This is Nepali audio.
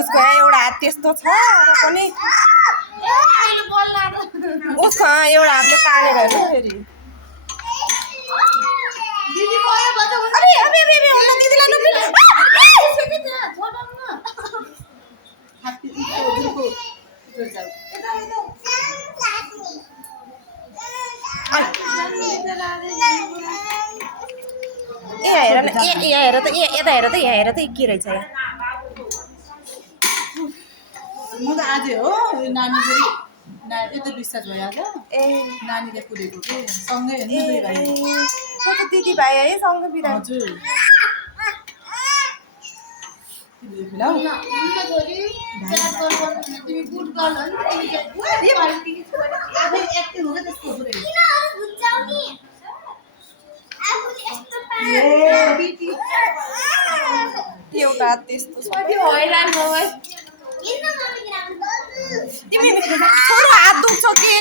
उसको एउटा हात त्यस्तो छ र पनि उसको एउटा हातले तानेर हेर्नु फेरि हेर न यहाँ हेर त यता हेर त यहाँ हेर त के रहेछ यहाँ म त आज हो नानी फेरि यता डिस्चार्ज भयो आज ए नानीले कुदेको के सँगै हेर्नु दुई भाइ को त दिदी भाइ है सँगै बिदा हजुर एउटा हात त्यस्तो छ तिमी छोरो हात दुख्छ के